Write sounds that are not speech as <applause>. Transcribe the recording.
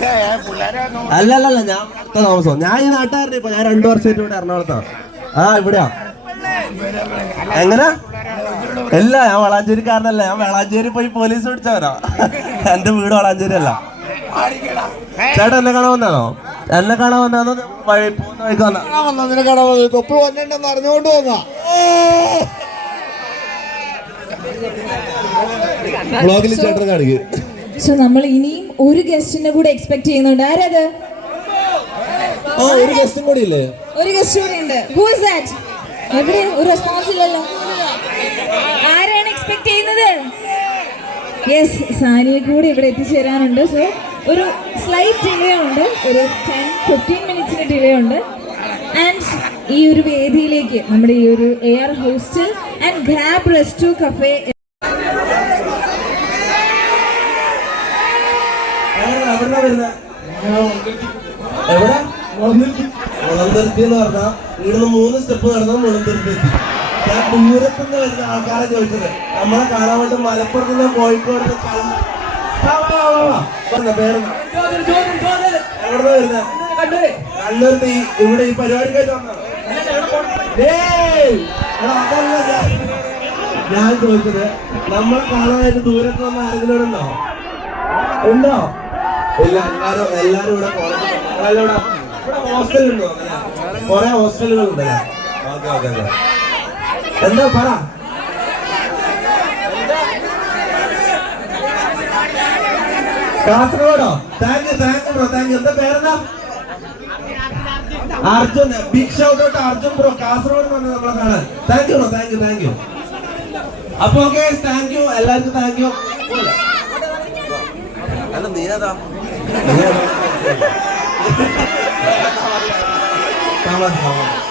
അല്ല അല്ല അല്ല ഞാൻ ഇവിടുത്തെ താമസം. ഞാൻ ഈ നാട്ടുകാരനെ ഇപ്പൊ ഞാൻ രണ്ടു വർഷമായിട്ട് ഇവിടെ എറണാകുളത്താണ്. ആ ഇവിടെയാ. എങ്ങനെ? ഇല്ല ഞാൻ വളാഞ്ചേരിക്കാരനല്ല. ഞാൻ വളാഞ്ചേരി പോയി പോലീസ് പിടിച്ചവരാ എന്റെ വീട് വളാഞ്ചേരി അല്ല ചേട്ടാ എന്നെ കാണാൻ വന്നാണോ എന്നെ കാണാൻ വന്നാണോ വഴി പോകുന്ന വഴിക്ക് വന്ന വന്നാ. ബ്ലോഗിൽ ചേട്ടൻ കാണിക്കും. സോ നമ്മൾ ഇനിയും ഒരു ഗസ്റ്റിനെ കൂടെ എക്സ്പെക്ട് ചെയ്യുന്നുണ്ട്. ആരത്? ആ ഒരു ഗസ്റ്റും കൂടി ഇല്ലേ? ഒരു ഗസ്റ്റ് കൂടി ഉണ്ട്. ഹൂ ഇസ് ദാറ്റ് എവിടെ? ഒരു റെസ്പോൺസ് ഇല്ലല്ലോ. ആരാണ് എക്സ്പെക്ട് ചെയ്യുന്നത്? യെസ് സാനിയെ കൂടെ ഇവിടെ എത്തിച്ചേരാനുണ്ട്. സോ ഒരു സ്ലൈറ്റ് ഡിലേ ഉണ്ട്. ഒരു ടെൻ ഫിഫ്റ്റീൻ മിനിറ്റ്സിന് ഡിലേ ഉണ്ട്. ആൻഡ് ഈ ഒരു വേദിയിലേക്ക് നമ്മുടെ ഈ ഒരു air hostel and grab resto cafe വരുന്നത് എവിടെ? മുളന്തുരുത്തി എന്ന് പറഞ്ഞാൽ ഇവിടുന്ന് മൂന്ന് സ്റ്റെപ്പ് നടന്നാൽ മുളന്തുരുത്തി എത്തി ഞാൻ ദൂരത്തുനിന്ന് വരുന്ന ആൾക്കാരെ ചോദിച്ചത്. നമ്മളെ കാണാൻ വേണ്ടി മലപ്പുറത്ത് നിന്ന് കോഴിക്കോട് വരുന്നത്? ഈ- ഇവിടെ ഈ പരിപാടിക്കായിട്ട് ഞാൻ- ഞാൻ ചോദിച്ചത് നമ്മളെ കാണാനായിട്ട് ദൂരത്ത് വന്ന ആരെങ്കിലും ഉണ്ടോ? ഉണ്ടോ? ഇല്ല എല്ലാരും എല്ലാരും ഇവിടെ ഇവിടെ ഹോസ്റ്റലുണ്ടോ കൊറേ ഹോസ്റ്റലുകൾ ഉണ്ടല്ലേ? Okay okay okay. എന്താ പറ? കാസർഗോഡോ? Thank you thank you bro thank you എന്താ പേരെന്താ? Arjun. Big shout out Arjun bro Kasaragod വന്ന് നമ്മളെ കാണാൻ. Thank you bro thank you thank you അപ്പൊ ഓക്കെ താങ്ക് യു എല്ലാവർക്കും താങ്ക് യു അല്ല നീ ഏതാ നീ ഏതാ? <laughs>